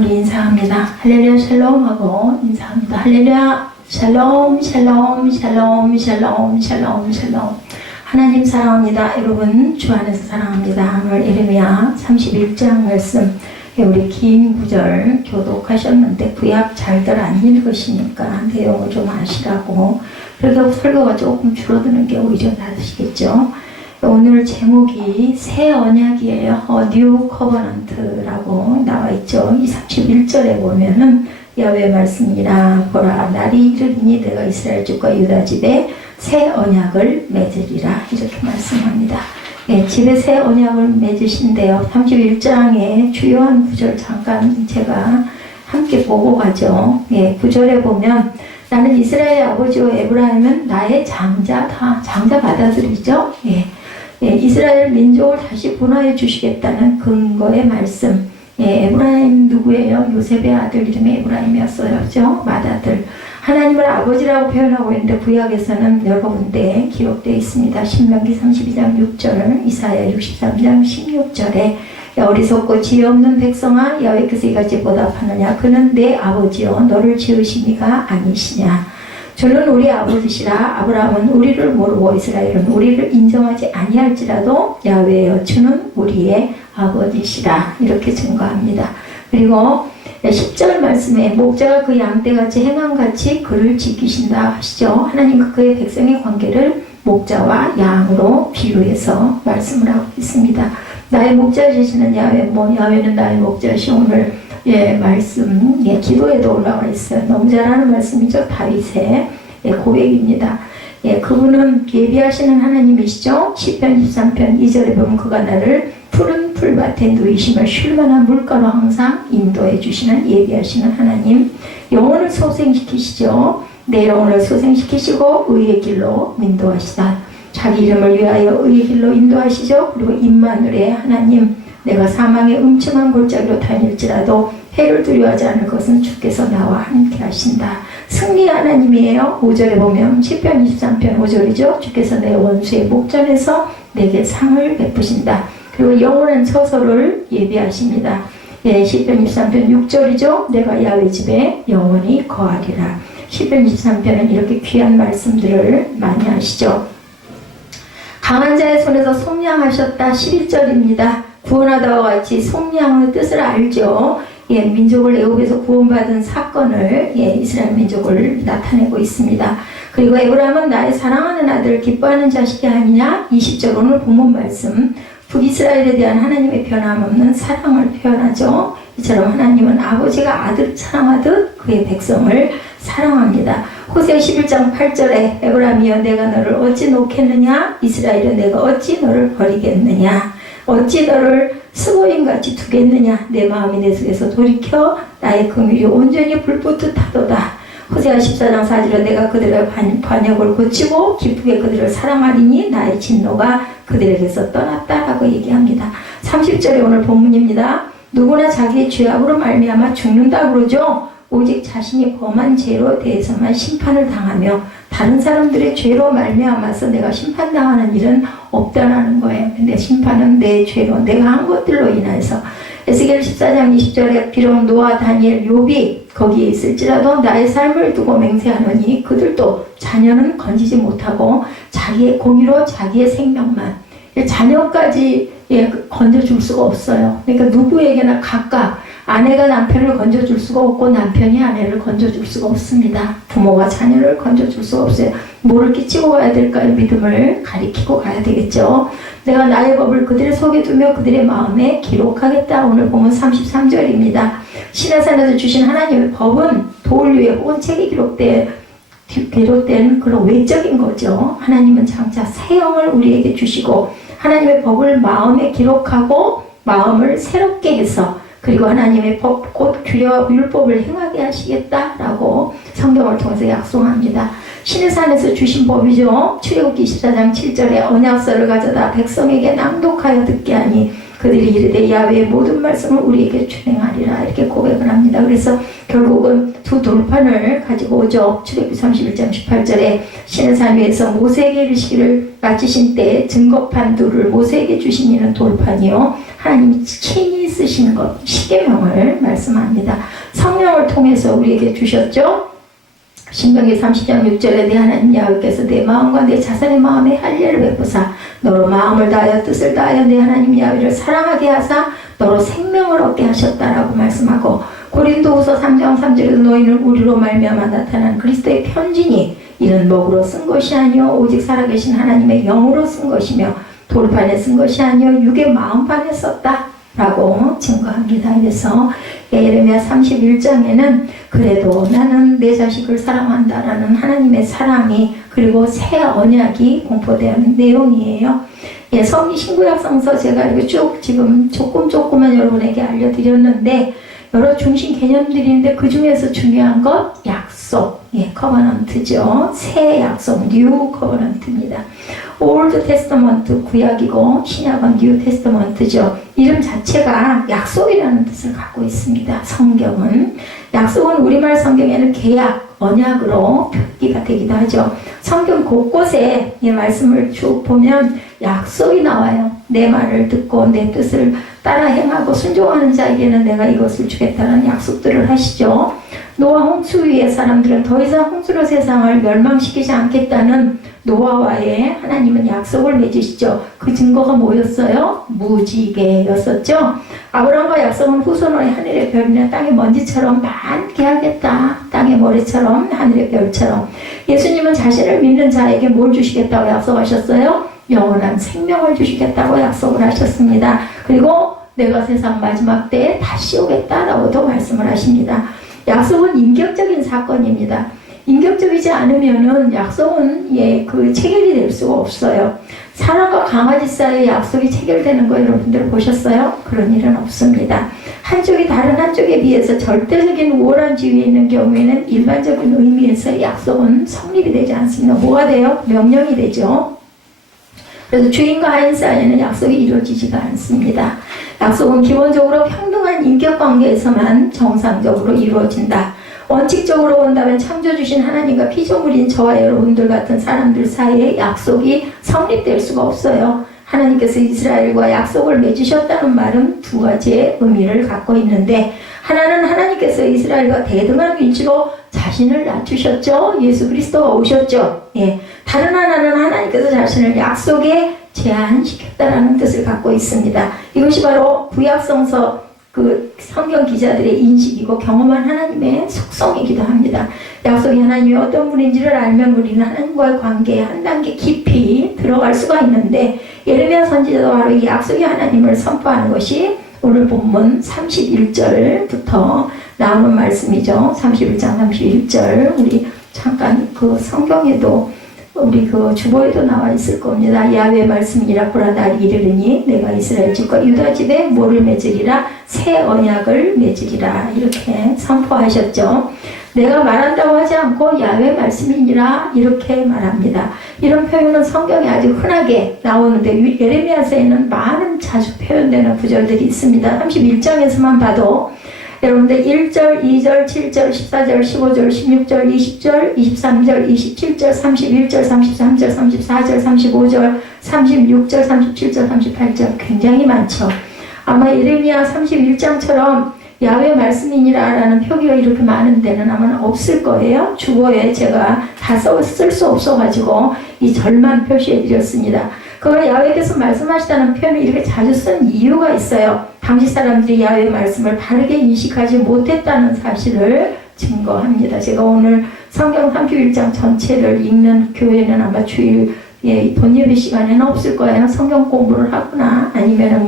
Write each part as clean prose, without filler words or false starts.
우리 인사합니다. 할렐루야 샬롬 하고 인사합니다. 할렐루야 샬롬 샬롬 샬롬 샬롬 샬롬 샬롬. 하나님 사랑합니다. 여러분 주 안에서 사랑합니다. 오늘 예레미야 31장 말씀 우리 긴 구절 교독하셨는데 구약 잘들 안 읽으시니까 내용을 좀 아시라고 그렇게 설교가 조금 줄어드는 게 오히려 낫으시겠죠. 오늘 제목이 새 언약이에요. 뉴 커버넌트라고 나와 있죠. 이 31절에 보면은 야훼 말씀이라 보라 날이 이르리니 내가 이스라엘 집과 유다 집에 새 언약을 맺으리라 이렇게 말씀합니다. 예, 집에 새 언약을 맺으신대요. 31장의 주요한 구절 잠깐 제가 함께 보고 가죠. 예, 구절에 보면 나는 이스라엘의 아버지와 에브라임은 나의 장자다. 장자 받아들이죠. 예, 이스라엘 민족을 다시 분화해 주시겠다는 근거의 말씀. 예, 에브라임 누구예요? 요셉의 아들 이름이 에브라임이었어요. 그죠? 맏아들. 하나님을 아버지라고 표현하고 있는데 구약에서는 여러 군데 기록되어 있습니다. 신명기 32장 6절, 이사야 63장 16절에 어리석고 지혜 없는 백성아 여호와께서 이같이 보답하느냐 그는 내 아버지여 너를 지으시니가 아니시냐. 저는 우리 아버지시라. 아브라함은 우리를 모르고 이스라엘은 우리를 인정하지 아니할지라도 야훼여 주는 우리의 아버지시라. 이렇게 증거합니다. 그리고 10절 말씀에 목자가 그 양떼같이 행함같이 그를 지키신다 하시죠. 하나님과 그의 백성의 관계를 목자와 양으로 비유해서 말씀을 하고 있습니다. 나의 목자 되시는 야훼, 야훼는 나의 목자시. 오늘 말씀, 기도에도 올라와 있어요. 너무 잘하는 말씀이죠. 다윗의 고백입니다. 그분은 예비하시는 하나님이시죠. 시편 23편 2절에 보면 그가 나를 푸른 풀밭에 누이시며 쉴만한 물가로 항상 인도해 주시는 예비하시는 하나님. 영혼을 소생시키시죠. 내 영혼을 소생시키시고 의의 길로 인도하시다. 자기 이름을 위하여 의의 길로 인도하시죠. 그리고 임마누엘의 하나님. 내가 사망의 음침한 골짜기로 다닐지라도 해를 두려워하지 않을 것은 주께서 나와 함께 하신다. 승리 하나님이에요. 5절에 보면 시편 23편 5절이죠. 주께서 내 원수의 목전에서 내게 상을 베푸신다. 그리고 영원한 처소를 예비하십니다. 시편 23편 6절이죠. 내가 야훼 집에 영원히 거하리라. 시편 23편은 이렇게 귀한 말씀들을 많이 하시죠. 강한 자의 손에서 속량하셨다. 11절입니다. 구원하다와 같이 속량의 뜻을 알죠. 민족을 애굽에서 구원받은 사건을 이스라엘 민족을 나타내고 있습니다. 그리고 에브라임은 나의 사랑하는 아들 기뻐하는 자식이 아니냐. 20절 오늘 본문 말씀 북이스라엘에 대한 하나님의 변함없는 사랑을 표현하죠. 이처럼 하나님은 아버지가 아들을 사랑하듯 그의 백성을 사랑합니다. 호세아 11장 8절에 에브라임이여 내가 너를 어찌 놓겠느냐. 이스라엘이여 내가 어찌 너를 버리겠느냐. 어찌 너를 스고인같이 두겠느냐. 내 마음이 내 속에서 돌이켜 나의 긍휼이 온전히 불붙듯하도다. 호세아 14장 4절에 내가 그들의 반역을 고치고 기쁘게 그들을 사랑하리니 나의 진노가 그들에게서 떠났다라고 얘기합니다. 30절에 오늘 본문입니다. 누구나 자기의 죄악으로 말미암아 죽는다 그러죠. 오직 자신이 범한 죄로 대해서만 심판을 당하며 다른 사람들의 죄로 말미암아서 내가 심판당하는 일은 없다라는 거예요. 근데 심판은 내 죄로 내가 한 것들로 인해서. 에스겔 14장 20절에 비록 노아, 다니엘, 욥이 거기에 있을지라도 나의 삶을 두고 맹세하노니 그들도 자녀는 건지지 못하고 자기의 공의로 자기의 생명만 자녀까지 건져줄 수가 없어요. 그러니까 누구에게나 각각 아내가 남편을 건져줄 수가 없고 남편이 아내를 건져줄 수가 없습니다. 부모가 자녀를 건져줄 수가 없어요. 뭐를 끼치고 가야 될까요? 믿음을 가리키고 가야 되겠죠. 내가 나의 법을 그들의 속에 두며 그들의 마음에 기록하겠다. 오늘 보면 33절입니다. 시내산에서 주신 하나님의 법은 돌 위에 혹은 책에 기록된 그런 외적인 거죠. 하나님은 장차 새 영을 우리에게 주시고 하나님의 법을 마음에 기록하고 마음을 새롭게 해서 그리고 하나님의 법 곧 규례와 율법을 행하게 하시겠다라고 성경을 통해서 약속합니다. 시내산에서 주신 법이죠. 출애굽기 24장 7절에 언약서를 가져다 백성에게 낭독하여 듣게 하니 그들이 이르되 야훼의 모든 말씀을 우리에게 준행하리라 이렇게 고백을 합니다. 그래서 결국은 두 돌판을 가지고 오죠. 출애굽기 31장 18절에 시내산 위에서 모세에게 이르시기를 마치신 때 증거판 둘을 모세에게 주신 이는 돌판이요 하나님이 친히 쓰신 것 십계명을 말씀합니다. 성령을 통해서 우리에게 주셨죠. 신명기 30장 6절에 내 하나님 야훼께서 내 마음과 내 자손의 마음에 할례를 베푸사 너로 마음을 다하여 뜻을 다하여 내 하나님 야훼를 사랑하게 하사 너로 생명을 얻게 하셨다라고 말씀하고 고린도후서 3장 3절에도 너희는 우리로 말미암아 나타난 그리스도의 편지니 이는 먹으로 쓴 것이 아니요 오직 살아계신 하나님의 영으로 쓴 것이며 돌판에 쓴 것이 아니요 육의 마음판에 썼다 라고 증거합니다. 그래서 예레미야 31장에는 그래도 나는 내 자식을 사랑한다라는 하나님의 사랑이 그리고 새 언약이 공포되는 내용이에요. 예, 신구약 성서 제가 이렇게 쭉 지금 조금만 여러분에게 알려드렸는데 여러 중심 개념들인데 그 중에서 중요한 것 약속, 예, 커버넌트죠. 새 약속, 뉴 커버넌트입니다. 올드 테스터먼트 구약이고 신약은 뉴 테스터먼트죠. 이름 자체가 약속이라는 뜻을 갖고 있습니다. 성경은 약속은 우리말 성경에는 계약, 언약으로 표기가 되기도 하죠. 성경 곳곳에 이 말씀을 쭉 보면 약속이 나와요. 내 말을 듣고 내 뜻을 따라 행하고 순종하는 자에게는 내가 이것을 주겠다는 약속들을 하시죠. 노아 홍수 위의 사람들은 더 이상 홍수로 세상을 멸망시키지 않겠다는 노아와의 하나님은 약속을 맺으시죠. 그 증거가 뭐였어요? 무지개였었죠. 아브라함과 약속은 후손의 하늘의 별이나 땅의 먼지처럼 많게 하겠다. 땅의 모래처럼 하늘의 별처럼. 예수님은 자신을 믿는 자에게 뭘 주시겠다고 약속하셨어요? 영원한 생명을 주시겠다고 약속을 하셨습니다. 그리고 내가 세상 마지막 때에 다시 오겠다라고도 말씀을 하십니다. 약속은 인격적인 사건입니다. 인격적이지 않으면은 약속은 체결이 될 수가 없어요. 사람과 강아지 사이의 약속이 체결되는 거 여러분들 보셨어요? 그런 일은 없습니다. 한쪽이 다른 한쪽에 비해서 절대적인 우월한 지위에 있는 경우에는 일반적인 의미에서 약속은 성립이 되지 않습니다. 뭐가 돼요? 명령이 되죠. 그래서 주인과 하인 사이에는 약속이 이루어지지가 않습니다. 약속은 기본적으로 평등한 인격관계에서만 정상적으로 이루어진다. 원칙적으로 본다면 창조주신 하나님과 피조물인 저와 여러분들 같은 사람들 사이에 약속이 성립될 수가 없어요. 하나님께서 이스라엘과 약속을 맺으셨다는 말은 두 가지의 의미를 갖고 있는데 하나는 하나님께서 이스라엘과 대등한 위치로 자신을 낮추셨죠. 예수 그리스도가 오셨죠. 예. 다른 하나는 하나님께서 자신을 약속에 제한시켰다라는 뜻을 갖고 있습니다. 이것이 바로 구약성서 그 성경 기자들의 인식이고 경험한 하나님의 속성이기도 합니다. 약속이 하나님이 어떤 분인지를 알면 우리는 하나님과의 관계에 한 단계 깊이 들어갈 수가 있는데 예레미야 선지자도 바로 이 약속의 하나님을 선포하는 것이 오늘 본문 31절부터 나오는 말씀이죠. 31장 31절 우리 잠깐 그 성경에도 우리 그 주보에도 나와 있을 겁니다. 야훼의 말씀이라 보라 날이 이르르니 내가 이스라엘 집과 유다 집에 뭐를 맺으리라 새 언약을 맺으리라 이렇게 선포하셨죠. 내가 말한다고 하지 않고 야훼의 말씀이니라 이렇게 말합니다. 이런 표현은 성경에 아주 흔하게 나오는데 예레미야서에는 많은 자주 표현되는 구절들이 있습니다. 31장에서만 봐도 여러분들 1절, 2절, 7절, 14절, 15절, 16절, 20절, 23절, 27절, 31절, 33절, 34절, 35절, 36절, 37절, 38절 굉장히 많죠. 아마 예레미야 31장처럼 야훼의 말씀이니라 라는 표기가 이렇게 많은 데는 아마 없을 거예요. 주보에 제가 다 쓸 수 없어가지고 이 절만 표시해 드렸습니다. 그걸 야훼께서 말씀하시다는 표현을 이렇게 자주 쓴 이유가 있어요. 당시 사람들이 야훼의 말씀을 바르게 인식하지 못했다는 사실을 증거합니다. 제가 오늘 성경 31장 전체를 읽는 교회는 아마 주일 본예배 시간에는 없을 거예요. 성경 공부를 하거나 아니면은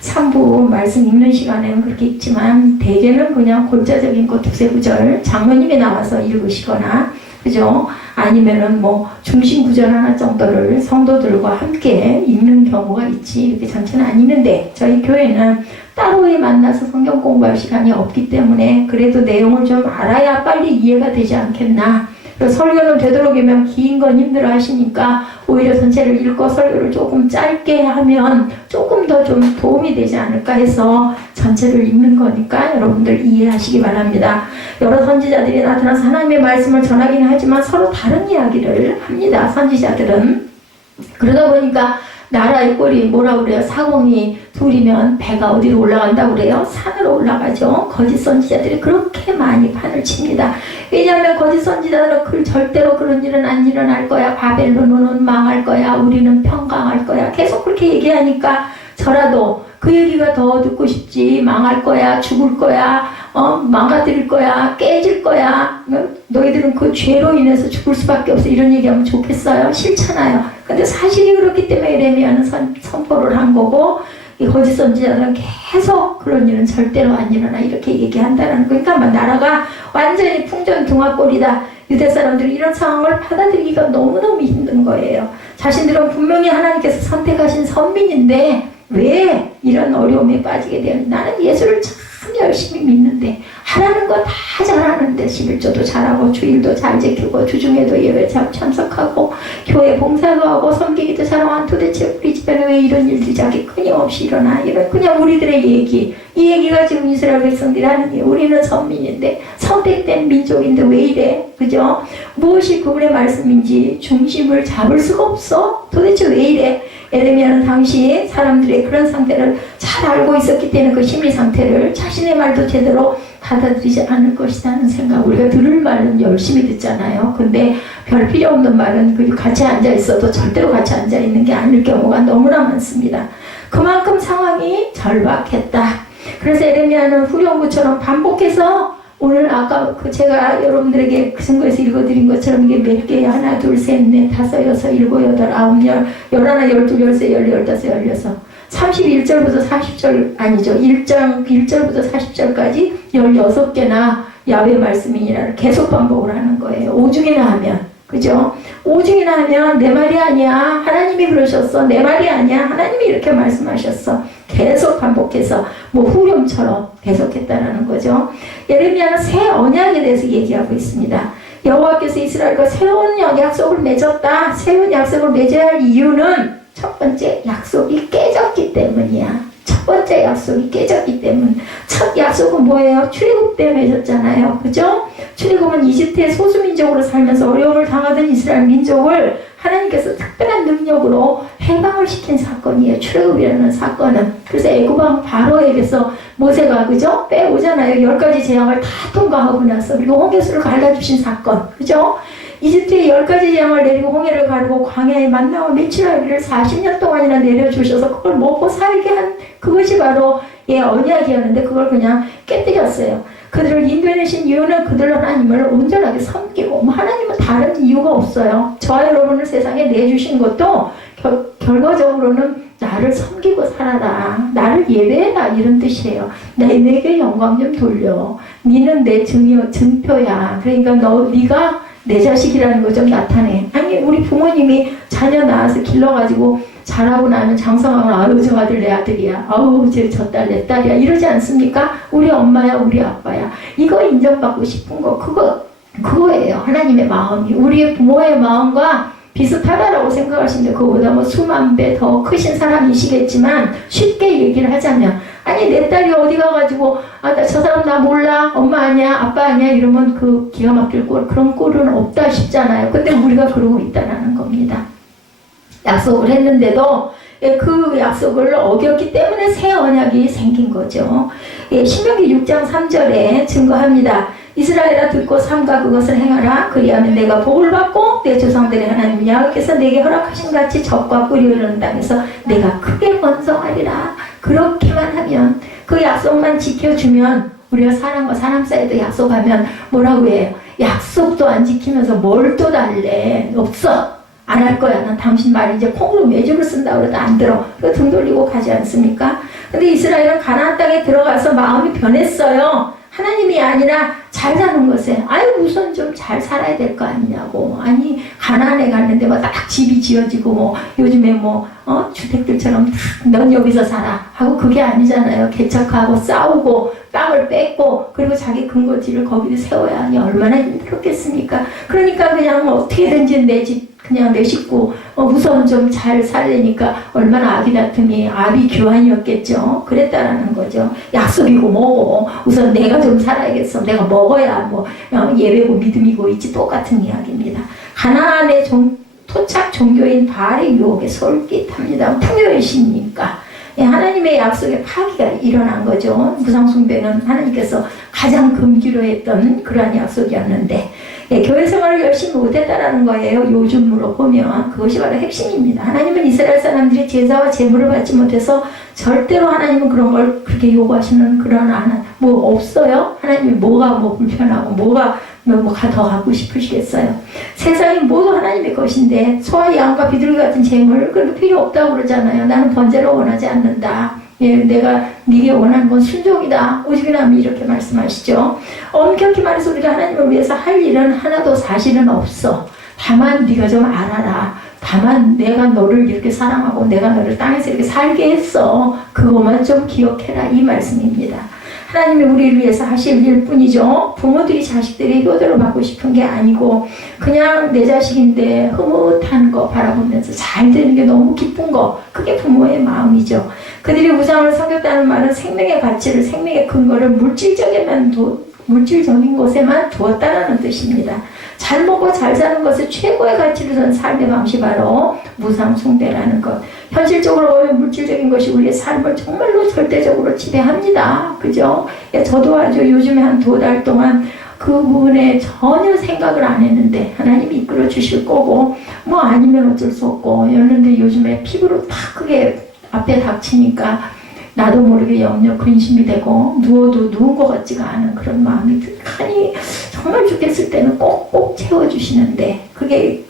3부 말씀 읽는 시간에는 그렇게 읽지만 대개는 그냥 골자적인 것 두세 구절 장로님이 나와서 읽으시거나 그죠? 아니면은 중심 구절 하나 정도를 성도들과 함께 읽는 경우가 있지 이렇게 전체는 안 읽는데 저희 교회는 따로 만나서 성경 공부할 시간이 없기 때문에 그래도 내용을 좀 알아야 빨리 이해가 되지 않겠나. 설교는 되도록이면 긴 건 힘들어 하시니까 오히려 전체를 읽고 설교를 조금 짧게 하면 조금 더 좀 도움이 되지 않을까 해서 전체를 읽는 거니까 여러분들 이해하시기 바랍니다. 여러 선지자들이 나타나서 하나님의 말씀을 전하긴 하지만 서로 다른 이야기를 합니다. 선지자들은. 그러다 보니까 나라의 꼴이 뭐라 그래요? 사공이 둘이면 배가 어디로 올라간다고 그래요? 산으로 올라가죠. 거짓 선지자들이 그렇게 많이 판을 칩니다. 왜냐하면 거짓 선지자들은 절대로 그런 일은 안 일어날 거야. 바벨론은 망할 거야. 우리는 평강할 거야. 계속 그렇게 얘기하니까 저라도 그 얘기가 더 듣고 싶지. 망할 거야. 죽을 거야. 망가뜨릴 거야. 깨질 거야. 너희들은 그 죄로 인해서 죽을 수밖에 없어. 이런 얘기하면 좋겠어요? 싫잖아요. 근데 사실이 그렇기 때문에 예레미야는 선포를 한 거고, 이 거짓 선지자들은 계속 그런 일은 절대로 안 일어나 이렇게 얘기한다는 거니까 나라가 완전히 풍전등화꼴이다. 유대 사람들이 이런 상황을 받아들이기가 너무너무 힘든 거예요. 자신들은 분명히 하나님께서 선택하신 선민인데 왜 이런 어려움에 빠지게 되는, 나는 예수를 참 열심히 믿는데 하라는 거 다 잘하는데 11조도 잘하고 주일도 잘 지키고 주중에도 예배 잘 참석하고 교회 봉사도 하고 섬기기도 잘하고 도대체 우리 집에는 왜 이런 일들이 자기 끊임없이 일어나. 이런 그냥 우리들의 얘기, 이 얘기가 지금 이스라엘 백성들이 하는 게, 우리는 선민인데 선택된 민족인데 왜 이래, 그죠? 무엇이 그분의 말씀인지 중심을 잡을 수가 없어. 도대체 왜 이래. 예레미야는 당시 사람들의 그런 상태를 잘 알고 있었기 때문에 그 심리 상태를 자신의 말도 제대로 받아들이지 않을 것이라는 생각. 우리가 들을 말은 열심히 듣잖아요. 근데 별 필요 없는 말은 같이 앉아 있어도 절대로 같이 앉아 있는 게 아닐 경우가 너무나 많습니다. 그만큼 상황이 절박했다. 그래서 예레미야는 후렴구처럼 반복해서, 오늘 아까 제가 여러분들에게 그 증거에서 읽어드린 것처럼 이게 몇 개야? 하나, 둘, 셋, 넷, 다섯, 여섯, 일곱, 여덟, 아홉, 열하나, 열둘, 열세, 열다섯, 열여섯, 31절부터 40절 아니죠. 1절부터 40절까지 16개나 야훼 말씀이니라 계속 반복을 하는 거예요. 오중이나 하면, 그죠? 오중이나 하면 내 말이 아니야. 하나님이 그러셨어. 내 말이 아니야. 하나님이 이렇게 말씀하셨어. 계속 반복해서 후렴처럼 계속했다라는 거죠. 예레미야는 새 언약에 대해서 얘기하고 있습니다. 여호와께서 이스라엘과 새로운 약속을 맺었다. 새로운 약속을 맺어야 할 이유는 첫 번째, 약속이 깨졌기 때문이야. 첫 번째 약속이 깨졌기 때문. 첫 약속은 뭐예요? 출애굽 때 맺었잖아요. 그죠? 출애굽은 이집트의 소수민족으로 살면서 어려움을 당하던 이스라엘 민족을 하나님께서 특별한 능력으로 해방을 시킨 사건이에요. 출애굽이라는 사건은. 그래서 애굽왕 바로에게서 모세가, 그죠? 빼오잖아요. 10가지 재앙을 다 통과하고 나서. 그리고 홍해수를 갈라주신 사건. 그죠? 이집트에 10가지 재앙을 내리고 홍해를 가르고 광야에 만나와 며칠하기를 40년 동안이나 내려주셔서 그걸 먹고 살게 한 그것이 바로 언약이었는데 그걸 그냥 깨뜨렸어요. 그들을 인도해내신 이유는 그들 하나님을 온전하게 섬기고, 하나님은 다른 이유가 없어요. 저와 여러분을 세상에 내주신 것도 결과적으로는 나를 섬기고 살아라, 나를 예배해라, 이런 뜻이에요. 내게 영광 좀 돌려. 니는 내 증표야. 그러니까 네가 내 자식이라는 거 좀 나타내. 아니, 우리 부모님이 자녀 낳아서 길러가지고 자라고 나면 장성하면, 아유 저 아들 내 아들이야, 아우 저 딸 내 딸이야, 이러지 않습니까? 우리 엄마야, 우리 아빠야. 이거 인정받고 싶은 거, 그거예요. 하나님의 마음이 우리의 부모의 마음과 비슷하다라고 생각하시는데, 그거보다 수만 배 더 크신 사람이시겠지만, 쉽게 얘기를 하자면, 아니 내 딸이 어디 가가지고 저 사람 나 몰라, 엄마 아니야, 아빠 아니야, 이러면 그 기가 막힐 그런 꼴은 없다 싶잖아요. 근데 우리가 그러고 있다라는 겁니다. 약속을 했는데도 그 약속을 어겼기 때문에 새 언약이 생긴 거죠. 신명기 6장 3절에 증거합니다. 이스라엘아, 듣고 삼가 그것을 행하라. 그리하면 내가 복을 받고 내 조상들의 하나님 야훼께서 내게 허락하신 같이 적과 꿀이 흐르는 땅에서 내가 크게 번성하리라. 그렇게만 하면, 그 약속만 지켜주면, 우리가 사람과 사람 사이도 약속하면 뭐라고 해요? 약속도 안 지키면서 뭘 또 달래? 없어. 안 할 거야. 난 당신 말 이제 콩으로 매주를 쓴다 그래도 안 들어. 그 등 돌리고 가지 않습니까? 근데 이스라엘은 가나안 땅에 들어가서 마음이 변했어요. 하나님이 아니라 잘 사는 것에, 아유 우선 좀 잘 살아야 될 거 아니냐고. 아니 가나안에 갔는데 딱 집이 지어지고 요즘에 주택들처럼 넌 여기서 살아 하고 그게 아니잖아요. 개척하고 싸우고 땅을 뺏고 그리고 자기 근거지를 거기에 세워야 하니 얼마나 힘들었겠습니까? 그러니까 그냥 어떻게든지 내 집 그냥 내 식구 우선 좀 잘 살려니까 얼마나 아비 규환이었겠죠. 그랬다라는 거죠. 약속이고 뭐고 우선 내가 좀 살아야겠어. 내가 먹어야 뭐 예배고 믿음이고 있지 똑같은 이야기입니다. 가나안의 토착 종교인 바알의 유혹에 솔깃합니다. 풍요이시니까 하나님의 약속의 파기가 일어난 거죠. 무상숭배는 하나님께서 가장 금기로 했던 그러한 약속이었는데 교회 생활을 열심히 못했다라는 거예요. 요즘으로 보면 그것이 바로 핵심입니다. 하나님은 이스라엘 사람들이 제사와 제물을 받지 못해서 절대로 하나님은 그런 걸 그렇게 요구하시는 그런 뭐 없어요. 하나님이 뭐가 불편하고 뭐가 더 갖고 싶으시겠어요. 세상이 모두 하나님의 것인데 소와 양과 비둘기 같은 재물 그런 게 필요 없다고 그러잖아요. 나는 번제를 원하지 않는다. 내가 네게 원하는 건 순종이다. 오직이나 하면 이렇게 말씀하시죠. 엄격히 말해서 우리가 하나님을 위해서 할 일은 하나도 사실은 없어. 다만 네가 좀 알아라. 다만 내가 너를 이렇게 사랑하고 내가 너를 땅에서 이렇게 살게 했어. 그것만 좀 기억해라. 이 말씀입니다. 하나님이 우리를 위해서 하실 일뿐이죠. 부모들이 자식들이 효도를 받고 싶은 게 아니고 그냥 내 자식인데 흐뭇한 거 바라보면서 잘 되는 게 너무 기쁜 거 그게 부모의 마음이죠. 그들이 우상을 섬겼다는 말은 생명의 가치를 생명의 근거를 물질적인 것에만 두었다라는 뜻입니다. 잘 먹고 잘 사는 것을 최고의 가치로 둔 삶의 방식이 바로 무상 숭배라는 것. 현실적으로 보면 물질적인 것이 우리의 삶을 정말로 절대적으로 지배합니다. 그죠? 저도 아주 요즘에 한 2달 동안 그 부분에 전혀 생각을 안 했는데 하나님이 이끌어 주실 거고 뭐 아니면 어쩔 수 없고 이랬는데 요즘에 피부로 다 크게 앞에 닥치니까 나도 모르게 염려 근심이 되고 누워도 누운 것 같지가 않은 그런 마음이 아니 정말 죽겠을 때는 꼭꼭 채워주시는데 그게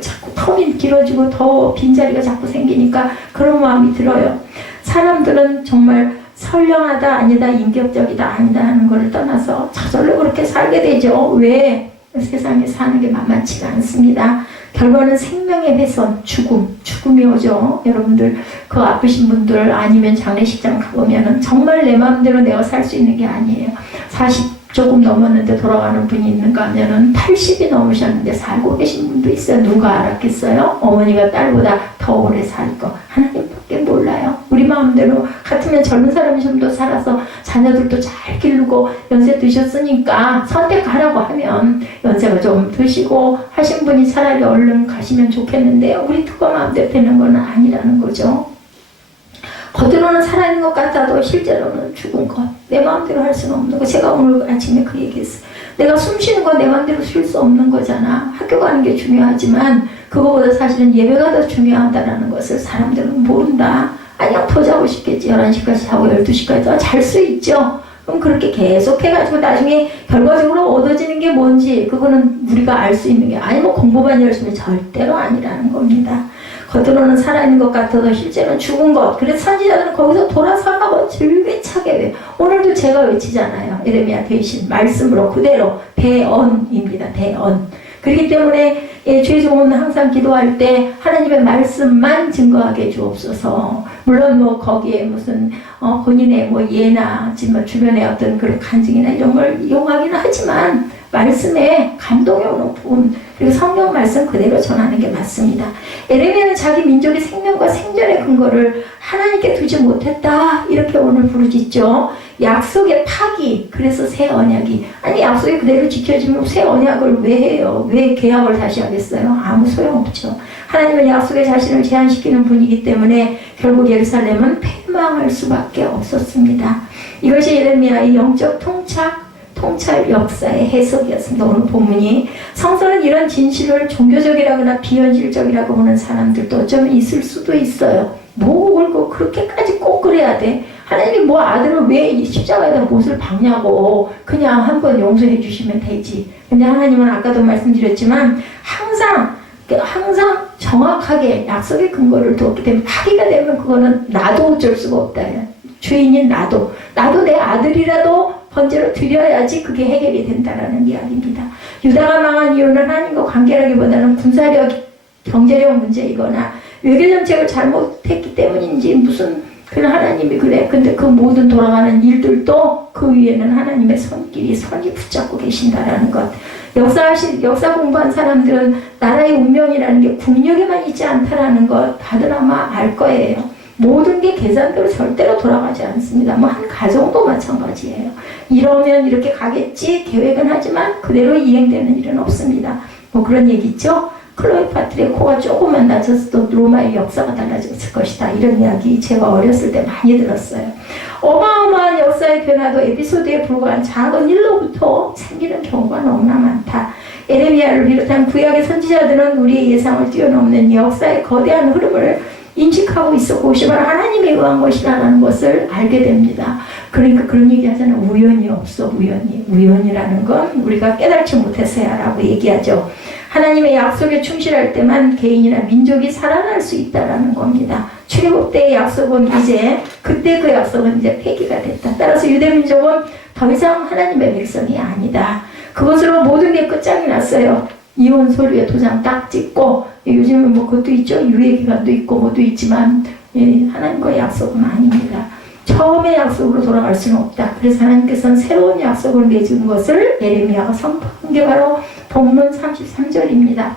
자꾸 텀이 길어지고 더 빈자리가 자꾸 생기니까 그런 마음이 들어요. 사람들은 정말 선량하다 아니다 인격적이다 아니다 하는 것을 떠나서 저절로 그렇게 살게 되죠. 왜? 세상에 사는 게 만만치가 않습니다. 결과는 생명의 훼손, 죽음이 오죠. 여러분들 그 아프신 분들 아니면 장례식장 가보면은 정말 내 마음대로 내가 살 수 있는 게 아니에요. 40 조금 넘었는데 돌아가는 분이 있는가 하면은 80이 넘으셨는데 살고 계신 분도 있어요. 누가 알았겠어요? 어머니가 딸보다 더 오래 살 거 하나님밖에 몰라요. 우리 마음대로 같으면 젊은 사람이 좀 더 살아서 자녀들도 잘 기르고 연세 드셨으니까 선택하라고 하면 연세가 좀 드시고 하신 분이 차라리 얼른 가시면 좋겠는데요. 우리 누가 마음대로 되는 건 아니라는 거죠. 겉으로는 살아있는 것 같아도 실제로는 죽은 것. 내 마음대로 할 수는 없는 거. 제가 오늘 아침에 그 얘기했어요. 내가 숨 쉬는 건 내 마음대로 쉴 수 없는 거잖아. 학교 가는 게 중요하지만 그거보다 사실은 예배가 더 중요하다는 것을 사람들은 모른다. 아니야 더 자고 싶겠지. 11시까지 자고 12시까지 잘 수 있죠. 그럼 그렇게 계속 해가지고 나중에 결과적으로 얻어지는 게 뭔지 그거는 우리가 알 수 있는 게 아니면 공부만 열심히 절대로 아니라는 겁니다. 겉으로는 살아있는 것 같아도 실제로는 죽은 것. 그래서 선지자들은 거기서 돌아서라고 즐기차게 왜 오늘도 제가 외치잖아요. 예레미야 대신 말씀으로 그대로 대언입니다. 대언. 그렇기 때문에 죄송은 항상 기도할 때 하나님의 말씀만 증거하게 주옵소서. 물론 뭐 거기에 무슨 본인의 뭐 예나 지금 주변의 어떤 그런 간증이나 이런 걸 이용하기는 하지만 말씀에 감동이 오는 부분 그리고 성경 말씀 그대로 전하는 게 맞습니다. 예레미야는 자기 민족의 생명과 생존의 근거를 하나님께 두지 못했다 이렇게 오늘 부르짖죠. 약속의 파기 그래서 새 언약이 아니 약속이 그대로 지켜지면 새 언약을 왜 해요? 왜 계약을 다시 하겠어요? 아무 소용없죠. 하나님은 약속의 자신을 제한시키는 분이기 때문에 결국 예루살렘은 패망할 수밖에 없었습니다. 이것이 예레미야의 영적 통찰 역사의 해석이었습니다. 오늘 본문이 성서는 이런 진실을 종교적이라거나 비현실적이라고 보는 사람들도 어쩌면 있을 수도 있어요. 뭐 그렇게까지 꼭 그래야 돼? 하나님이 뭐 아들을 왜 십자가에다 못을 박냐고 그냥 한번 용서해 주시면 되지. 근데 하나님은 아까도 말씀드렸지만 항상 정확하게 약속의 근거를 두었기 때문에 파기가 되면 그거는 나도 어쩔 수가 없다. 주인인 나도 내 아들이라도 번제로 드려야지 그게 해결이 된다라는 이야기입니다. 유다가 망한 이유는 하나님과 관계라기보다는 군사력, 경제력 문제이거나 외교 정책을 잘못했기 때문인지 무슨 그런 하나님이 그래. 근데 그 모든 돌아가는 일들도 그 위에는 하나님의 손길이 선이 붙잡고 계신다라는 것. 역사 공부한 사람들은 나라의 운명이라는 게 국력에만 있지 않다라는 것 다들 아마 알 거예요. 모든 게 계산대로 절대로 돌아가지 않습니다. 뭐 한 가정도 마찬가지예요. 이러면 이렇게 가겠지 계획은 하지만 그대로 이행되는 일은 없습니다. 뭐 그런 얘기 있죠. 클로에파트라의 코가 조금만 낮았어도 로마의 역사가 달라졌을 것이다. 이런 이야기 제가 어렸을 때 많이 들었어요. 어마어마한 역사의 변화도 에피소드에 불과한 작은 일로부터 생기는 경우가 너무나 많다. 에레미야를 비롯한 구약의 선지자들은 우리의 예상을 뛰어넘는 역사의 거대한 흐름을 인식하고 있었고 그것이 바로 하나님에 의한 것이라는 것을 알게 됩니다. 그러니까 그런 얘기 하잖아요. 우연이 없어. 우연이라는 건 우리가 깨닫지 못해서야 라고 얘기하죠. 하나님의 약속에 충실할 때만 개인이나 민족이 살아날 수 있다라는 겁니다. 출애굽 때의 약속은 그때 그 약속은 이제 폐기가 됐다. 따라서 유대민족은 더 이상 하나님의 백성이 아니다. 그것으로 모든 게 끝장이 났어요. 이혼 서류에 도장 딱 찍고 요즘은 뭐 그것도 있죠. 유예기간도 있고 뭐도 있지만 하나님과의 약속은 아닙니다. 처음의 약속으로 돌아갈 수는 없다. 그래서 하나님께서는 새로운 약속을 내준 것을 예레미야가 선포한 게 바로 본문 33절입니다.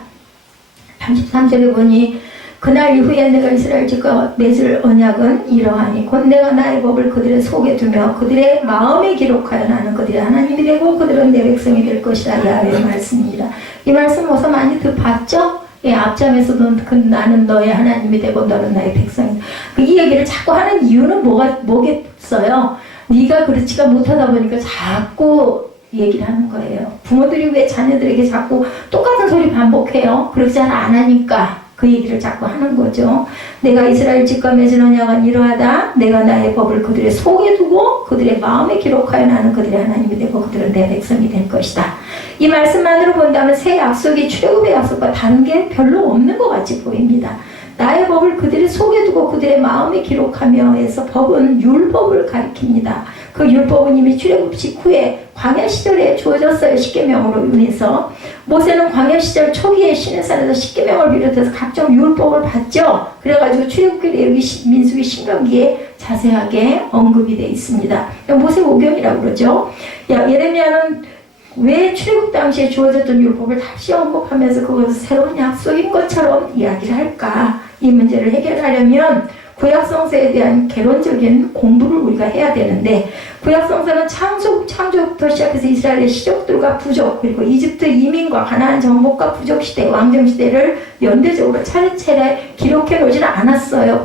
33절에 보니 그날 이후에 내가 이스라엘 집과 맺을 언약은 이러하니 곧 내가 나의 법을 그들의 속에 두며 그들의 마음에 기록하여 나는 그들의 하나님이 되고 그들은 내 백성이 될 것이라 야훼의 말씀입니다. 이 말씀 어서 많이 봤죠? 예, 앞장에서도 나는 너의 하나님이 되고 너는 나의 백성이다. 이 얘기를 자꾸 하는 이유는 뭐겠어요? 네가 그렇지가 못하다 보니까 자꾸 얘기를 하는 거예요. 부모들이 왜 자녀들에게 자꾸 똑같은 소리 반복해요? 그렇지 안 하니까 그 얘기를 자꾸 하는 거죠. 내가 이스라엘 집과 맺은 언약은 이러하다. 내가 나의 법을 그들의 속에 두고 그들의 마음에 기록하여 나는 그들의 하나님이 되고 그들은 내 백성이 될 것이다. 이 말씀만으로 본다면 새 약속이 출애굽의 약속과 다른 게 별로 없는 것 같이 보입니다. 나의 법을 그들의 속에 두고 그들의 마음에 기록하며 해서 법은 율법을 가리킵니다. 그 율법은 이미 출애굽 직후에 광야 시절에 주어졌어요. 십계명으로 인해서. 모세는 광야 시절 초기에 시내산에서 십계명을 비롯해서 각종 율법을 받죠. 그래가지고 출애굽기 내용이 민수기 신명기에 자세하게 언급이 되어 있습니다. 모세 오경이라고 그러죠. 예레미야는 왜 출애굽 당시에 주어졌던 율법을 다시 언급하면서 그것을 새로운 약속인 것처럼 이야기를 할까? 이 문제를 해결하려면 구약성서에 대한 개론적인 공부를 우리가 해야 되는데 구약성서는 창조부터 시작해서 이스라엘의 시족들과 부족 그리고 이집트 이민과 가나안 정복과 부족시대 왕정시대를 연대적으로 차례차례 기록해 놓지는 않았어요.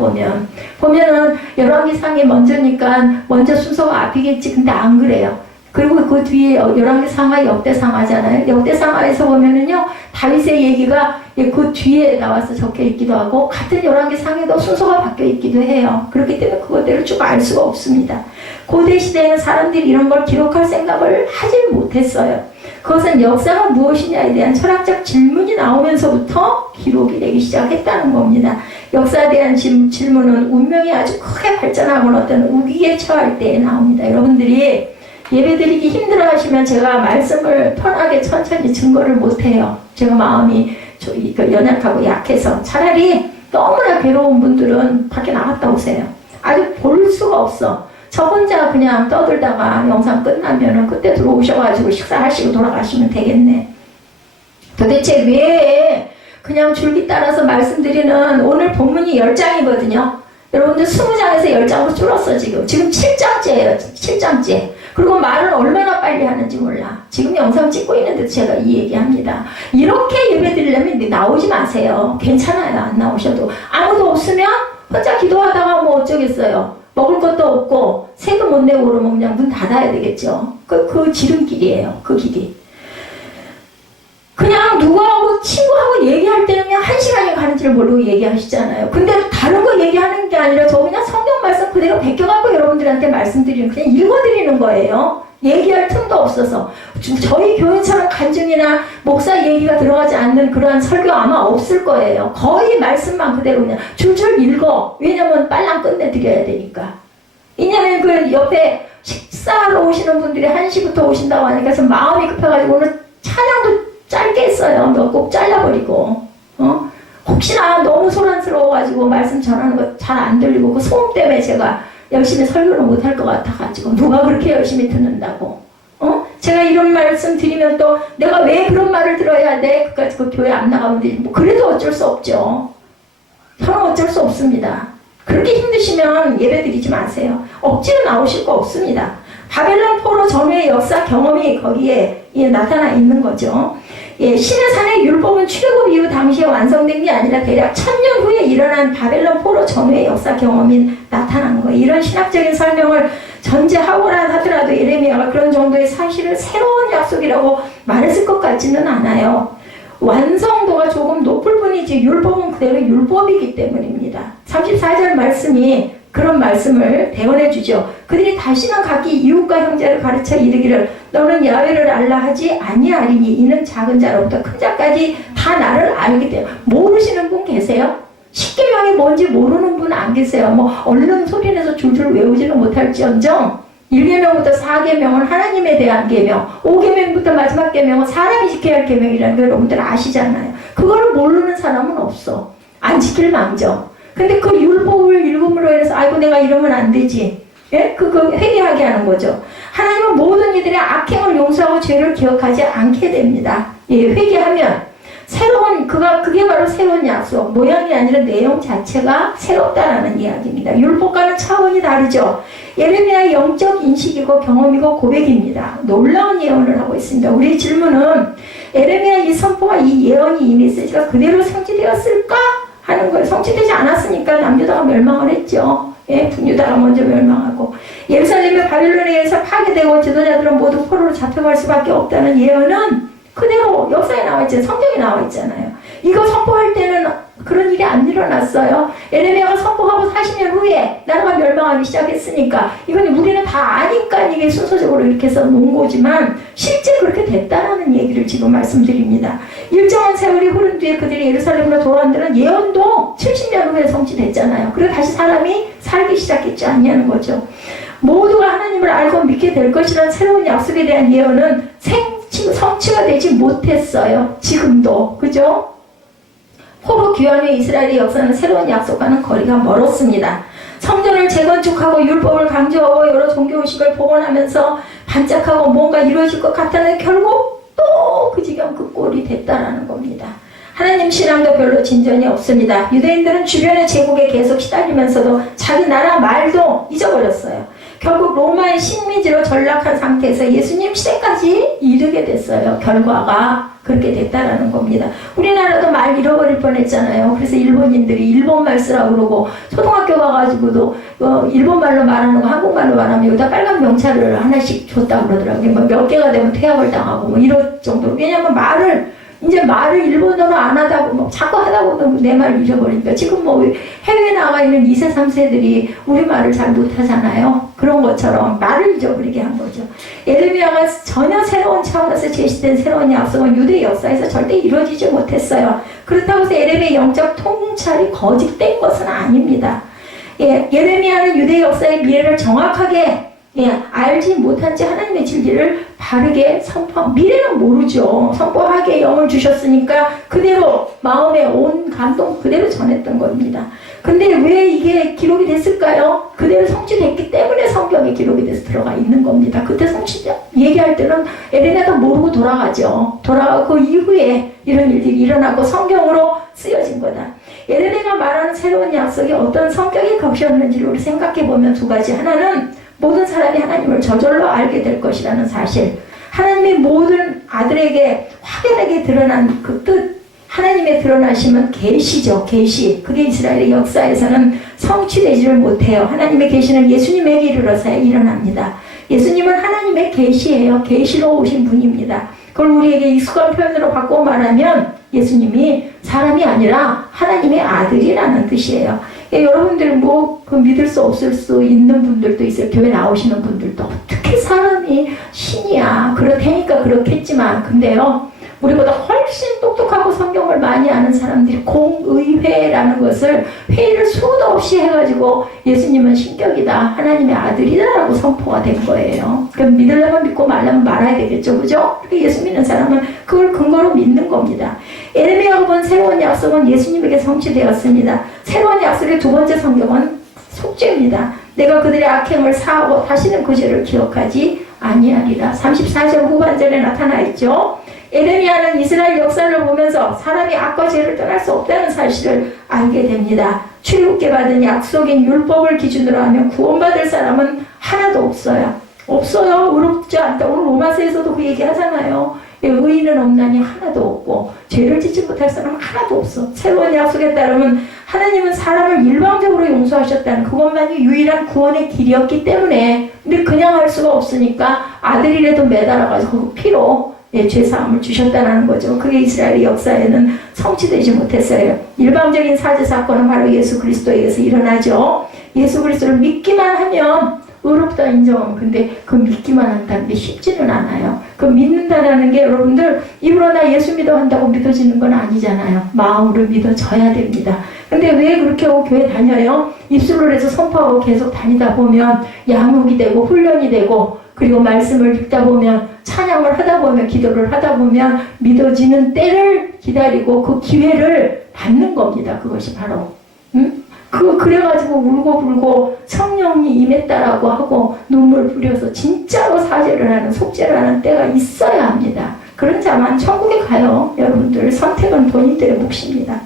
보면은 열왕기상이 먼저니까 먼저 순서가 앞이겠지. 근데 안 그래요. 그리고 그 뒤에 열왕기상하 역대상하잖아요. 역대상하에서 보면은요 다윗의 얘기가 그 뒤에 나와서 적혀 있기도 하고 같은 열왕기상에도 순서가 바뀌어 있기도 해요. 그렇기 때문에 그것들을 쭉 알 수가 없습니다. 고대 시대에는 사람들이 이런 걸 기록할 생각을 하지 못했어요. 그것은 역사가 무엇이냐에 대한 철학적 질문이 나오면서부터 기록이 되기 시작했다는 겁니다. 역사에 대한 질문은 운명이 아주 크게 발전하거나 어떤 위기에 처할 때에 나옵니다. 여러분들이 예배드리기 힘들어 하시면 제가 말씀을 편하게 천천히 증거를 못해요. 제가 마음이 연약하고 약해서 차라리 너무나 괴로운 분들은 밖에 나갔다 오세요. 아주 볼 수가 없어. 저 혼자 그냥 떠들다가 영상 끝나면은 그때 들어오셔가지고 식사하시고 돌아가시면 되겠네. 도대체 왜 그냥 줄기 따라서 말씀드리는 오늘 본문이 10장이거든요. 여러분들 20장에서 10장으로 줄었어 지금. 지금 7장째예요. 7장째. 그리고 말을 얼마나 빨리 하는지 몰라. 지금 영상 찍고 있는데도 제가 이 얘기합니다. 이렇게 예배 드리려면 나오지 마세요. 괜찮아요. 안 나오셔도. 아무도 없으면 혼자 기도하다가 뭐 어쩌겠어요. 먹을 것도 없고 세금 못 내고 그러면 그냥 문 닫아야 되겠죠. 그 지름길이에요. 그 길이. 그냥 누구하고 친구하고 얘기할 때는 그냥 1시간이 가는 줄 모르고 얘기하시잖아요. 근데 다른 거 얘기하는 게 아니라 저 그냥 성경 말씀 그대로 베껴갖고 여러분들한테 말씀드리는 그냥 읽어드리는 거예요. 얘기할 틈도 없어서. 저희 교회처럼 간증이나 목사 얘기가 들어가지 않는 그러한 설교 아마 없을 거예요. 거의 말씀만 그대로 그냥 줄줄 읽어. 왜냐면 빨랑 끝내드려야 되니까. 왜냐면 그 옆에 식사하러 오시는 분들이 1시부터 오신다고 하니까 그래서 마음이 급해가지고 오늘 찬양도 짧게 했어요. 몇 곡 잘라버리고. 혹시나 너무 소란스러워가지고 말씀 전하는 거 잘 안 들리고 그 소음 때문에 제가 열심히 설교를 못할 것 같아가지고 누가 그렇게 열심히 듣는다고. 제가 이런 말씀 드리면 또 내가 왜 그런 말을 들어야 돼? 그까지 그 교회 안 나가면 되지. 뭐 그래도 어쩔 수 없죠. 저는 어쩔 수 없습니다. 그렇게 힘드시면 예배 드리지 마세요. 억지로 나오실 거 없습니다. 바벨론 포로 전후의 역사 경험이 거기에 나타나 있는 거죠. 신의 산의 율법은 출애굽 이후 당시에 완성된 게 아니라 대략 1000년 후에 일어난 바벨론 포로 전후의 역사 경험이 나타난 거예요. 이런 신학적인 설명을 전제하고라 하더라도 예레미야가 그런 정도의 사실을 새로운 약속이라고 말했을 것 같지는 않아요. 완성도가 조금 높을 뿐이지 율법은 그대로 율법이기 때문입니다. 34절 말씀이 그런 말씀을 대언해 주죠. 그들이 다시는 각기 이웃과 형제를 가르쳐 이르기를 너는 야훼를 알라 하지 아니하리니 이는 작은 자로부터 큰 자까지 다 나를 알기 때문에. 모르시는 분 계세요? 십계명이 뭔지 모르는 분 안 계세요? 뭐 얼른 소리내서 줄줄 외우지는 못할지언정 1계명부터 4계명은 하나님에 대한 계명, 5계명부터 마지막 계명은 사람이 지켜야 할 계명이라는 걸 여러분들 아시잖아요. 그거를 모르는 사람은 없어. 안 지킬 망정. 근데 그 율법을 읽음으로 해서 아이고 내가 이러면 안 되지. 예? 그거 회개하게 하는 거죠. 하나님은 모든 이들의 악행을 용서하고 죄를 기억하지 않게 됩니다. 예, 회개하면 새로운 그게 바로 새로운 약속. 모양이 아니라 내용 자체가 새롭다라는 이야기입니다. 율법과는 차원이 다르죠. 예레미야의 영적 인식이고 경험이고 고백입니다. 놀라운 예언을 하고 있습니다. 우리의 질문은 예레미야 이 선포와 이 예언이 이 메시지가 그대로 성취되었을까 하는 거예요. 성취되지 않았으니까 남유다가 멸망을 했죠. 예, 북유다가 먼저 멸망하고 예루살렘이 바빌론에 의해서 파괴되고 지도자들은 모두 포로로 잡혀갈 수밖에 없다는 예언은 그대로 역사에 나와 있잖아요. 성경에 나와 있잖아요. 이거 선포할 때는 그런 일이 안 일어났어요. 예레미야가 선포하고 40년 후에 나라가 멸망하기 시작했으니까 이건 우리는 다 아니까 이게 순서적으로 이렇게 해서 놓은 거지만 실제 그렇게 됐다라는 얘기를 지금 말씀드립니다. 일정한 세월이 흐른 뒤에 그들이 예루살렘으로 돌아온다는 예언도 70년 후에 성취됐잖아요. 그리고 다시 사람이 살기 시작했지 않냐는 거죠. 모두가 하나님을 알고 믿게 될 것이라는 새로운 약속에 대한 예언은 성취가 되지 못했어요. 지금도. 그죠? 포로 귀환 후 이스라엘의 역사는 새로운 약속과는 거리가 멀었습니다. 성전을 재건축하고 율법을 강조하고 여러 종교의식을 복원하면서 반짝하고 뭔가 이루어질 것 같았는데 결국 또 그 지경 그 꼴이 됐다라는 겁니다. 하나님 신앙도 별로 진전이 없습니다. 유대인들은 주변의 제국에 계속 시달리면서도 자기 나라 말도 잊어버렸어요. 결국 로마의 식민지로 전락한 상태에서 예수님 시대까지 이르게 됐어요. 결과가 그렇게 됐다라는 겁니다. 우리나라도 말 잃어버릴 뻔했잖아요. 그래서 일본인들이 일본말 쓰라고 그러고 초등학교 가가지고도 일본말로 말하는 거 한국말로 말하면 여기다 빨간 명찰을 하나씩 줬다고 그러더라고요. 뭐 몇 개가 되면 퇴학을 당하고 뭐 이럴 정도로. 왜냐면 말을 일본어로 안 하다고 뭐 자꾸 하다 보면 내 말 잊어버리니까 지금 뭐 해외에 나와 있는 2세 3세들이 우리말을 잘 못하잖아요. 그런 것처럼 말을 잊어버리게 한 거죠. 예레미야가 전혀 새로운 차원에서 제시된 새로운 약속은 유대 역사에서 절대 이루어지지 못했어요. 그렇다고 해서 예레미야의 영적 통찰이 거짓된 것은 아닙니다. 예레미야는 유대 역사의 미래를 정확하게 알지 못한 채 하나님의 진리를 바르게 미래는 모르죠. 선포하게 영을 주셨으니까 그대로 마음에 온 감동 그대로 전했던 겁니다. 근데 왜 이게 기록이 됐을까요? 그대로 성취됐기 때문에 성경에 기록이 돼서 들어가 있는 겁니다. 그때 성취 얘기할 때는 에레미야도 모르고 돌아가죠. 돌아가고 그 이후에 이런 일들이 일어나고 성경으로 쓰여진 거다. 에레미야가 말하는 새로운 약속이 어떤 성격의 것이었는지를 우리 생각해 보면 두 가지. 하나는 모든 사람이 하나님을 저절로 알게 될 것이라는 사실. 하나님의 모든 아들에게 확연하게 드러난 그 뜻, 하나님의 드러나심은 계시죠. 계시. 그게 이스라엘의 역사에서는 성취되지를 못해요. 하나님의 계시는 예수님에게 이르러서 일어납니다. 예수님은 하나님의 계시예요. 계시로 오신 분입니다. 그걸 우리에게 익숙한 표현으로 바꿔 말하면 예수님이 사람이 아니라 하나님의 아들이라는 뜻이에요. 여러분들 그 믿을 수 없을 수 있는 분들도 있어요. 교회 나오시는 분들도 어떻게 사람이 신이야. 그렇다니까 그렇겠지만 근데요. 우리보다 훨씬 똑똑하고 성경을 많이 아는 사람들이 공의회라는 것을 회의를 수도 없이 해가지고 예수님은 신격이다, 하나님의 아들이다라고 선포가 된 거예요. 그럼 믿으려면 믿고 말려면 말아야 되겠죠, 그죠? 예수 믿는 사람은 그걸 근거로 믿는 겁니다. 에레미야가 본 새로운 약속은 예수님에게 성취되었습니다. 새로운 약속의 두 번째 성경은 속죄입니다. 내가 그들의 악행을 사하고 다시는 그 죄를 기억하지 아니하리라. 34절 후반절에 나타나 있죠. 에레미야는 이스라엘 역사를 보면서 사람이 악과 죄를 떠날 수 없다는 사실을 알게 됩니다. 출애굽게 받은 약속인 율법을 기준으로 하면 구원받을 사람은 하나도 없어요. 없어요. 의롭지 않다. 오늘 로마서에서도 그 얘기 하잖아요. 의인은 없나니 하나도 없고 죄를 짓지 못할 사람은 하나도 없어. 새로운 약속에 따르면 하나님은 사람을 일방적으로 용서하셨다는 그것만이 유일한 구원의 길이었기 때문에, 근데 그냥 할 수가 없으니까 아들이라도 매달아가지고 그 피로 죄사함을 주셨다는 거죠. 그게 이스라엘의 역사에는 성취되지 못했어요. 일방적인 사죄 사건은 바로 예수 그리스도에 의해서 일어나죠. 예수 그리스도를 믿기만 하면 의롭다 인정. 근데 그 믿기만 한다는 게 쉽지는 않아요. 그 믿는다라는 게 여러분들 입으로 나 예수 믿어 한다고 믿어지는 건 아니잖아요. 마음으로 믿어져야 됩니다. 근데 왜 그렇게 하고 교회 다녀요? 입술로 해서 선포하고 계속 다니다 보면 양육이 되고 훈련이 되고, 그리고 말씀을 읽다 보면, 찬양을 하다 보면, 기도를 하다 보면 믿어지는 때를 기다리고 그 기회를 받는 겁니다. 그것이 바로. 그래가지고 울고불고 성령이 임했다라고 하고 눈물 뿌려서 진짜로 사죄를 하는, 속죄를 하는 때가 있어야 합니다. 그런 자만 천국에 가요. 여러분들 선택은 본인들의 몫입니다.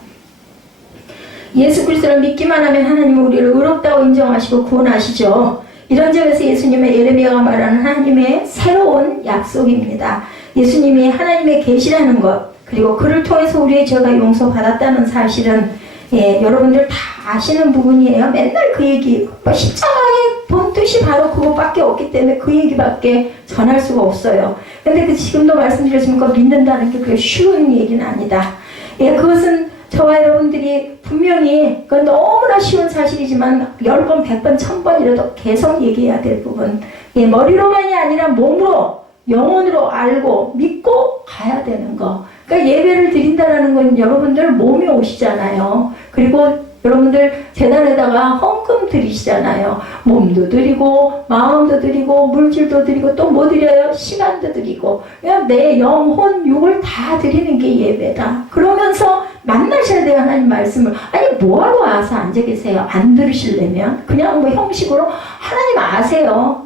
예수 그리스도를 믿기만 하면 하나님은 우리를 의롭다고 인정하시고 구원하시죠. 이런 점에서 예수님의 예레미야가 말하는 하나님의 새로운 약속입니다. 예수님이 하나님의 계시라는 것, 그리고 그를 통해서 우리의 죄가 용서받았다는 사실은 여러분들 다 아시는 부분이에요. 맨날 그 얘기, 십자가의 본 뜻이 바로 그것밖에 없기 때문에 그 얘기밖에 전할 수가 없어요. 근데 지금도 말씀드렸지만 믿는다는 게 그게 쉬운 얘기는 아니다. 그것은 저와 여러분들이 분명히 그건 너무나 쉬운 사실이지만 10번, 100번, 1000번이라도 계속 얘기해야 될 부분. 머리로만이 아니라 몸으로, 영혼으로 알고 믿고 가야 되는 거. 그러니까 예배를 드린다는 건 여러분들 몸이 오시잖아요. 그리고 여러분들 재단에다가 헌금 드리시잖아요. 몸도 드리고 마음도 드리고 물질도 드리고 또 뭐 드려요? 시간도 드리고, 그냥 내 영혼 육을 다 드리는 게 예배다. 그러면서 만나셔야 돼요. 하나님 말씀을. 아니 뭐하러 와서 앉아 계세요? 안 들으시려면 그냥 뭐 형식으로 하나님 아세요.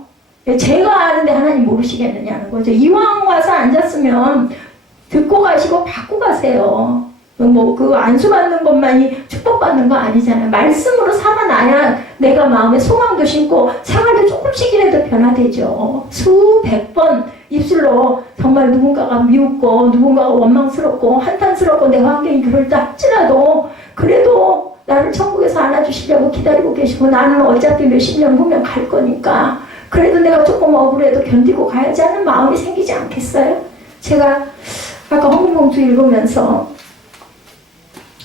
제가 아는데 하나님 모르시겠느냐는 거죠. 이왕 와서 앉았으면 듣고 가시고 받고 가세요. 그 안수받는 것만이 축복받는 거 아니잖아요. 말씀으로 살아나야 내가 마음에 소망도 심고 생활도 조금씩이라도 변화되죠. 수백 번 입술로 정말 누군가가 미웠고 누군가가 원망스럽고 한탄스럽고 내 환경이 그럴다 할지라도 그래도 나를 천국에서 안아주시려고 기다리고 계시고 나는 어차피 몇십 년 후면 갈 거니까 그래도 내가 조금 억울해도 견디고 가야지 하는 마음이 생기지 않겠어요? 제가 아까 헌금봉투 읽으면서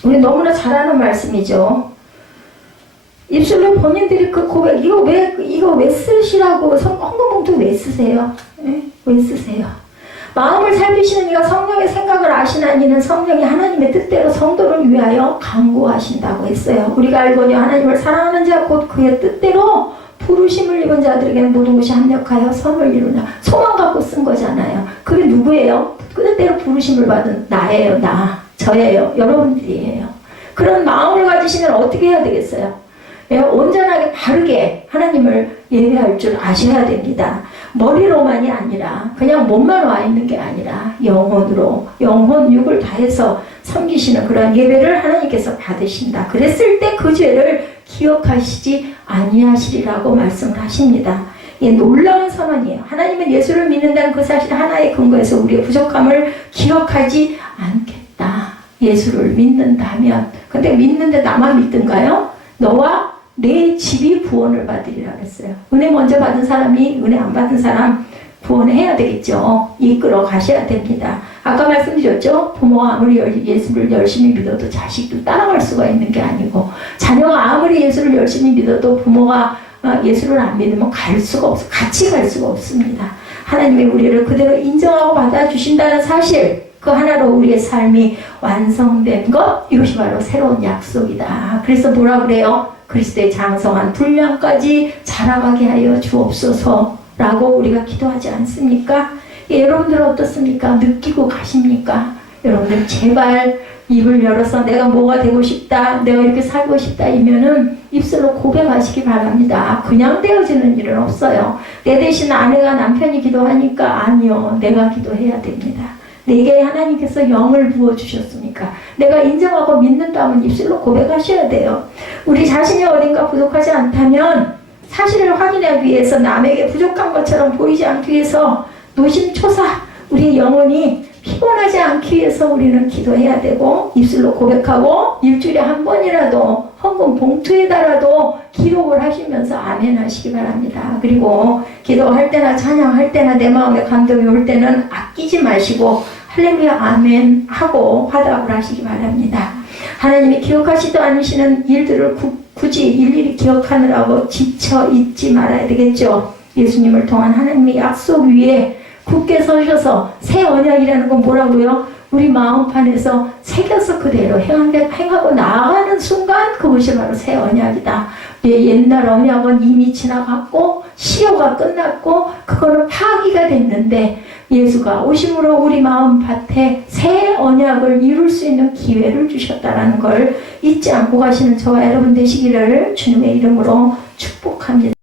우리 너무나 잘 아는 말씀이죠. 입술로 본인들이 그 고백, 이거 왜 쓰시라고, 헌금봉투 왜 쓰세요? 네? 왜 쓰세요? 마음을 살피시는 이가 성령의 생각을 아시는 이는 성령이 하나님의 뜻대로 성도를 위하여 강구하신다고 했어요. 우리가 알거니와 하나님을 사랑하는 자 곧 그의 뜻대로 부르심을 입은 자들에게는 모든 것이 합력하여 선을 이루냐. 소망 갖고 쓴 거잖아요. 그게 누구예요? 그 뜻대로 부르심을 받은 나예요. 저예요. 여러분들이에요. 그런 마음을 가지시면 어떻게 해야 되겠어요? 온전하게 바르게 하나님을 예배할 줄 아셔야 됩니다. 머리로만이 아니라 그냥 몸만 와 있는 게 아니라 영혼으로 영혼 육을 다해서 섬기시는 그런 예배를 하나님께서 받으신다. 그랬을 때 그 죄를 기억하시지 아니하시리라고 말씀을 하십니다. 놀라운 선언이에요. 하나님은 예수를 믿는다는 그 사실 하나의 근거에서 우리의 부족함을 기억하지 않겠다. 예수를 믿는다면. 근데 믿는데 나만 믿든가요? 너와 내 집이 구원을 받으리라 그랬어요. 은혜 먼저 받은 사람이 은혜 안 받은 사람 구원해야 되겠죠. 이끌어 가셔야 됩니다. 아까 말씀드렸죠. 부모가 아무리 예수를 열심히 믿어도 자식도 따라갈 수가 있는 게 아니고, 자녀가 아무리 예수를 열심히 믿어도 부모가 예수를 안 믿으면 갈 수가 없어. 같이 갈 수가 없습니다. 하나님이 우리를 그대로 인정하고 받아주신다는 사실, 그 하나로 우리의 삶이 완성된 것, 이것이 바로 새로운 약속이다. 그래서 뭐라 그래요? 그리스도의 장성한 분량까지 자라가게 하여 주옵소서 라고 우리가 기도하지 않습니까? 여러분들은 어떻습니까? 느끼고 가십니까? 여러분들 제발 입을 열어서 내가 뭐가 되고 싶다, 내가 이렇게 살고 싶다 이면은 입술로 고백하시기 바랍니다. 그냥 되어지는 일은 없어요. 내 대신 아내가 남편이 기도하니까 아니요, 내가 기도해야 됩니다. 내게 하나님께서 영을 부어주셨으니까 내가 인정하고 믿는다면 입술로 고백하셔야 돼요. 우리 자신이 어딘가 부족하지 않다면 사실을 확인하기 위해서 남에게 부족한 것처럼 보이지 않기 위해서 노심초사 우리의 영혼이 피곤하지 않기 위해서 우리는 기도해야 되고 입술로 고백하고 일주일에 한 번이라도 헌금 봉투에다라도 기록을 하시면서 아멘 하시기 바랍니다. 그리고 기도할 때나 찬양할 때나 내 마음에 감동이 올 때는 아끼지 마시고 할렐루야 아멘 하고 화답을 하시기 바랍니다. 하나님이 기억하시도 않으시는 일들을 굳이 일일이 기억하느라고 지쳐 있지 말아야 되겠죠. 예수님을 통한 하나님의 약속 위에 굳게 서셔서 새 언약이라는 건 뭐라고요? 우리 마음판에서 새겨서 그대로 행하고 나아가는 순간 그것이 바로 새 언약이다. 옛날 언약은 이미 지나갔고 시효가 끝났고 그거는 파기가 됐는데 예수가 오심으로 우리 마음밭에 새 언약을 이룰 수 있는 기회를 주셨다는 걸 잊지 않고 가시는 저와 여러분 되시기를 주님의 이름으로 축복합니다.